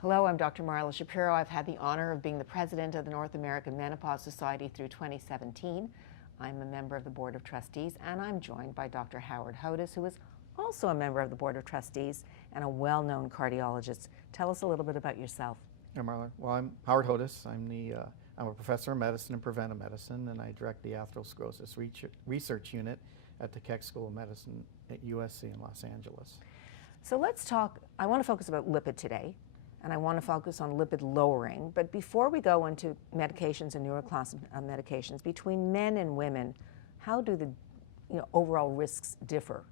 Hello, I'm Dr. Marla Shapiro. I've had the honor of being the president of the North American Menopause Society through 2017. I'm a member of the Board of Trustees, and I'm joined by Dr. Howard Hodis, who is also a member of the Board of Trustees and a well-known cardiologist. Tell us a little bit about yourself. Yeah, Marla. Well, I'm Howard Hodis. I'm a professor of medicine and preventive medicine, and I direct the atherosclerosis research unit at the Keck School of Medicine at USC in Los Angeles. So let's talk. I want to focus about lipid today, and I want to focus on lipid lowering. But before we go into medications and newer class of medications, between men and women, how do the overall risks differ?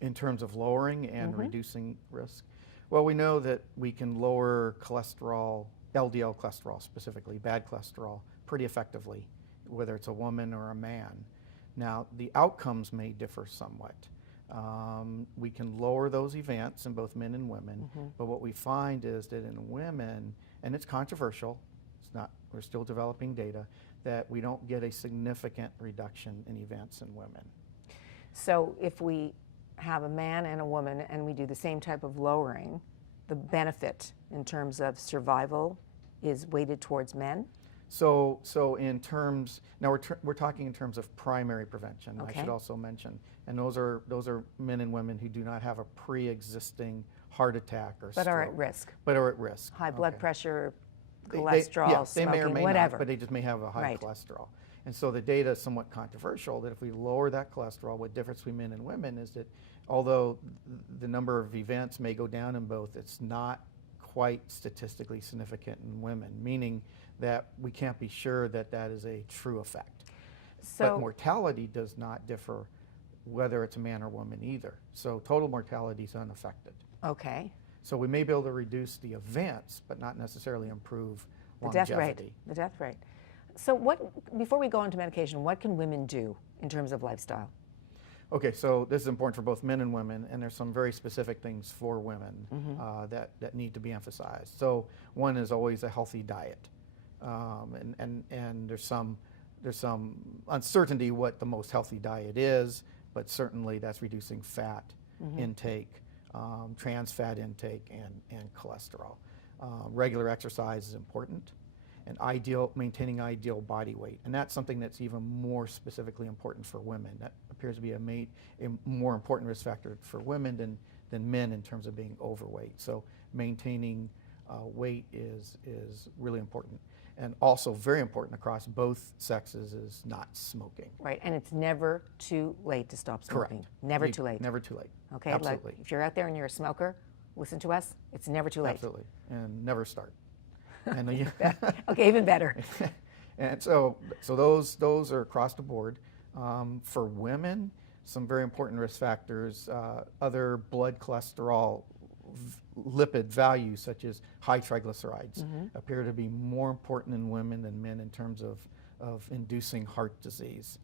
In terms of lowering and reducing risk? Well, we know that we can lower cholesterol, LDL cholesterol specifically, bad cholesterol, pretty effectively, whether it's a woman or a man. Now, the outcomes may differ somewhat. We can lower those events in both men and women, but what we find is that in women, and it's controversial, we're still developing data, that we don't get a significant reduction in events in women. So if we have a man and a woman and we do the same type of lowering, the benefit in terms of survival is weighted towards men? So in terms, now we're talking in terms of primary prevention. Okay. I should also mention, and those are men and women who do not have a pre-existing heart attack or stroke. But are at risk. But are at risk. High blood pressure, They cholesterol, they may or smoking, may whatever. not, but they just may have a high Right. cholesterol. And so the data is somewhat controversial that if we lower that cholesterol, what difference between men and women is that although the number of events may go down in both, it's not quite statistically significant in women, meaning that we can't be sure that that is a true effect. So, but mortality does not differ whether it's a man or woman either. So total mortality is unaffected. okay. So we may be able to reduce the events, but not necessarily improve The death longevity. rate. The death rate. So before we go into medication, what can women do in terms of lifestyle? Okay, so this is important for both men and women, and there's some very specific things for women that need to be emphasized. So one is always a healthy diet, and there's some uncertainty what the most healthy diet is, but certainly that's reducing fat intake, trans fat intake, and cholesterol. Regular exercise is important, and maintaining ideal body weight, and that's something that's even more specifically important for women. That appears to be a more important risk factor for women than men in terms of being overweight. So maintaining weight is really important, and also very important across both sexes is not smoking. Right, and it's never too late to stop smoking. Correct. Never too late. Never too late. Okay, Absolutely. like if you're out there and you're a smoker, listen to us. It's never too late. Absolutely, and never start. And Okay, even better. And so those are across the board. For women, some very important risk factors, other blood cholesterol, lipid values such as high triglycerides appear to be more important in women than men in terms of inducing heart disease.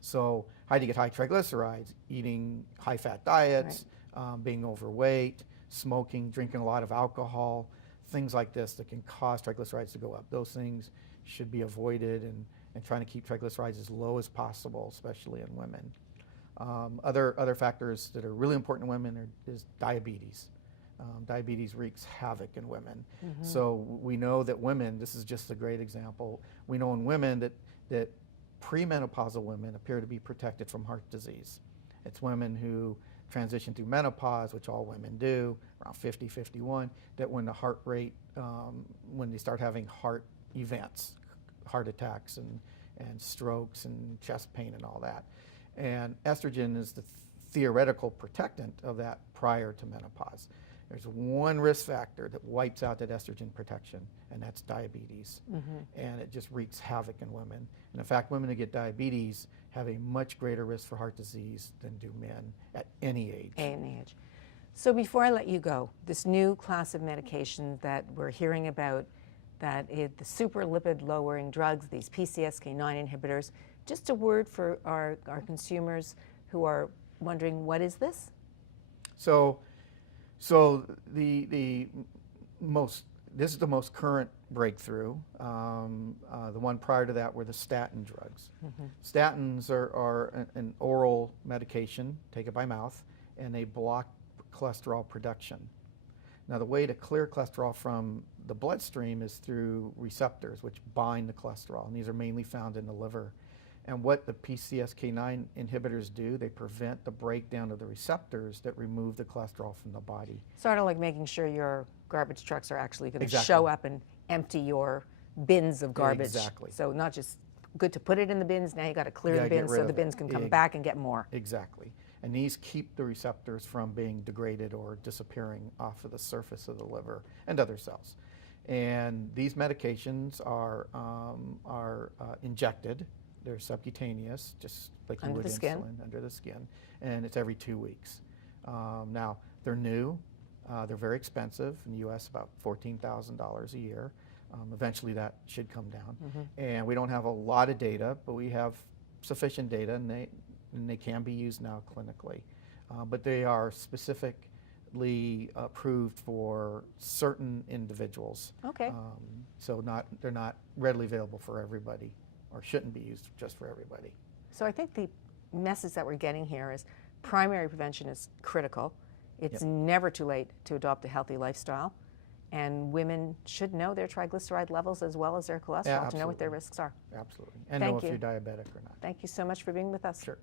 So how do you get high triglycerides? Eating high-fat diets, being overweight, smoking, drinking a lot of alcohol, things like this that can cause triglycerides to go up. Those things should be avoided, and trying to keep triglycerides as low as possible, especially in women. Other factors that are really important in women is diabetes. Diabetes wreaks havoc in women. So we know that women, this is just a great example, we know in women that premenopausal women appear to be protected from heart disease. It's women who transition through menopause, which all women do, around 50, 51, that when the heart rate, when they start having heart events, heart attacks and strokes and chest pain and all that. And estrogen is the theoretical protectant of that prior to menopause. There's one risk factor that wipes out that estrogen protection, and that's diabetes. And it just wreaks havoc in women. And in fact, women who get diabetes have a much greater risk for heart disease than do men at any age. Any age. So before I let you go, this new class of medication that we're hearing about, that is the super lipid lowering drugs, these PCSK9 inhibitors, just a word for our consumers who are wondering, what is this? So this is the most current breakthrough. The one prior to that were the statin drugs. Statins are an oral medication, take it by mouth, and they block cholesterol production. Now, the way to clear cholesterol from the bloodstream is through receptors, which bind the cholesterol, and these are mainly found in the liver. And what the PCSK9 inhibitors do, they prevent the breakdown of the receptors that remove the cholesterol from the body. Sort of like making sure your garbage trucks are actually going to Exactly. show up and empty your bins of garbage. Exactly. So not just good to put it in the bins, now you got to clear Yeah, the get bins rid so of the it. bins can come back and get more. Exactly. And these keep the receptors from being degraded or disappearing off of the surface of the liver and other cells. And these medications are injected. They're subcutaneous, just like you Under would the skin? insulin, under the skin. And it's every 2 weeks. Now, they're new. They're very expensive. In the U.S., about $14,000 a year. Eventually, that should come down. And we don't have a lot of data, but we have sufficient data, and they can be used now clinically. But they are specifically approved for certain individuals. Okay. So they're not readily available for everybody, or shouldn't be used just for everybody. So I think the message that we're getting here is primary prevention is critical. It's never too late to adopt a healthy lifestyle. And women should know their triglyceride levels as well as their cholesterol to know what their risks are. Absolutely. And Thank know if you. you're diabetic or not. Thank you so much for being with us. Sure.